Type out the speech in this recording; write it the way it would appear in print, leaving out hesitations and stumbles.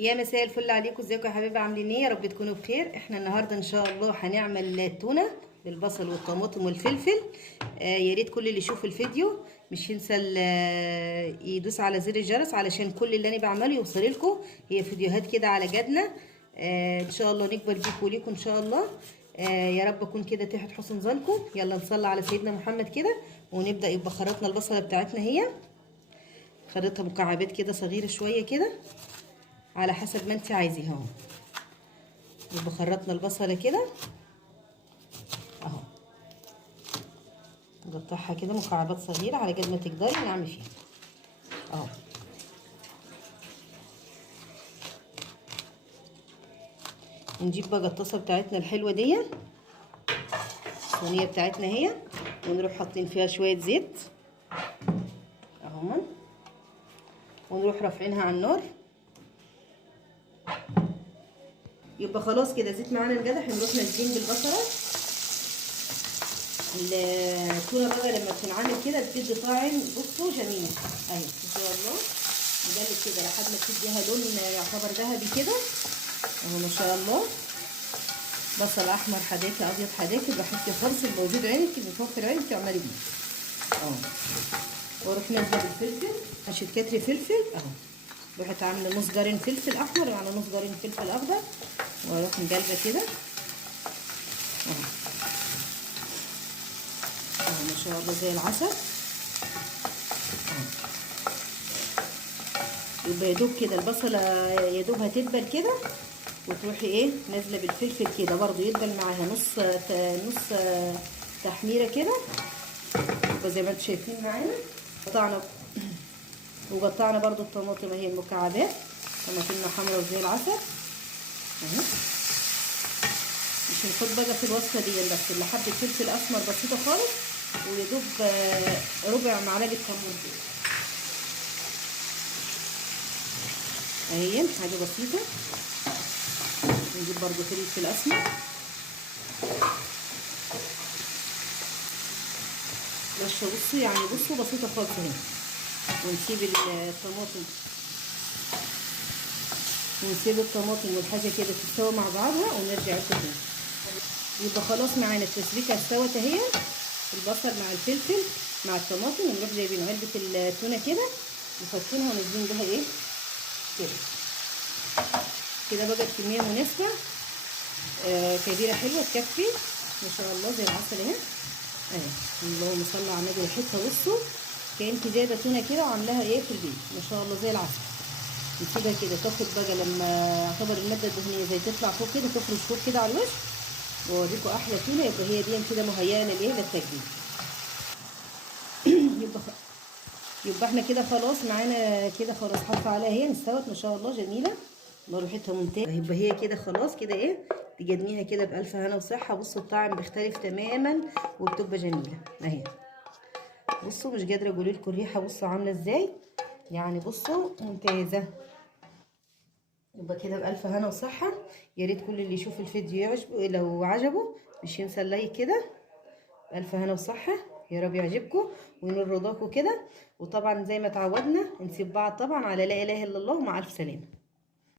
يا مساء الفل عليكم، ازيكم يا حبايبي؟ عاملين ايه؟ يا رب تكونوا بخير. احنا النهارده ان شاء الله هنعمل تونه بالبصل والطماطم والفلفل. يا ريت كل اللي يشوف الفيديو مش ينسى يدوس على زر الجرس علشان كل اللي انا بعمله يوصل لكم. هي فيديوهات كده على جدنا. ان شاء الله نكبر بيكم وليكم ان شاء الله. يا رب اكون كده تحت حسن ظنكم. يلا نصلي على سيدنا محمد كده ونبدا. يبقى خرطنا البصله بتاعتنا، هي خرطها مكعبات كده صغيره شويه كده على حسب ما انت عايزيها اهو. يبقى خرطنا البصله كده اهو، نقطعها كده مكعبات صغيره على قد ما تقدري نعمل فيها اهو. نجيب بقى الطاسه بتاعتنا الحلوه دي، الصينيه بتاعتنا هي، ونروح حاطين فيها شويه زيت اهو، ونروح رافعينها على النار. يبقى خلاص كده زيت معانا الجدح، نروح نازلين بالبصله. التونه بقى لما بتنعمل كده بتدي طعم بصوا جميل اهي ان شاء الله. نقلب كده لحد ما تديها لون يعتبر ذهبي كده اهو ما شاء الله. بصل احمر حداكي ابيض حداكي براحتك خالص، الموجود عندك متوفر عندك تعملي بيه اهو. واروح نازله بالفلفل، عشان كتر فلفل اهو. رحت عامله نص جارين فلفل احمر على نص جارين فلفل اخضر، واروح مقلبه كده اهو اهو ما شاء الله زي العسل اهو. يبقى يدوب كده البصله يدوب هتدبل كده، وتروحي ايه نازله بالفلفل كده برضو يدبل معاها نص تحميره كده. يبقى زي ما انتم شايفين معانا وقطعنا برضو الطماطم اهي المكعبات، طماطمنا حمرا زي العسل اهي. مش هنحط بقى في الوصفه دي بس اللي حبه فلفل اسمر بسيطه خالص، ويدوب ربع معلقه كمون اهي حاجه بسيطه. نجيب برضو فلفل اسمر رشه بصوا يعني بصوا بسيطه خالص اهي. ونسيب الطماطم والحاجه كده تستوي مع بعضها ونرجع لكم. يبقى خلاص معانا التسبيكه استوت اهي، البصل مع الفلفل مع الطماطم. ونروح جايبين علبه التونه كده وفاتينها ونازلين بها ايه كده كده. بقت كميه مناسبه كبيره حلوه تكفي ما شاء الله زي العسل اهي اهي. اللهم صل على النبي. ريحتها بصوا كأنك جايبه تونه كده وعاملاها ايه في البيت ما شاء الله زي العسل. نسيبها كده تاخد بقى لما يعتبر الماده الدهنيه زي تطلع فوق كده، تفرش فوق كده على الوش، واوريكم احلى تونه. يبقى هي دي كده مهيئه للايه للتجديد. يبقى احنا كده خلاص معانا كده خلاص حاطه عليها هي استوت ما شاء الله جميله والله ريحتها ممتازه. يبقى هي كده خلاص كده ايه تجدنيها كده بالف هنا وصحه. بصوا الطعم بيختلف تماما وبتبقى جميله اهي. بصوا مش قادره اقول لكم الريحه بصوا عامله ازاي يعني بصوا ممتازه. يبقى كده بألف هنا وصحة. يا ريت كل اللي يشوف الفيديو يعجبه، لو عجبه مش ينسى اللايك كده. بألف هنا وصحة، يا رب يعجبكم وينول رضاكم كده. وطبعا زي ما تعودنا نسيب بعض طبعا على لا إله إلا الله، ومع ألف سلامة.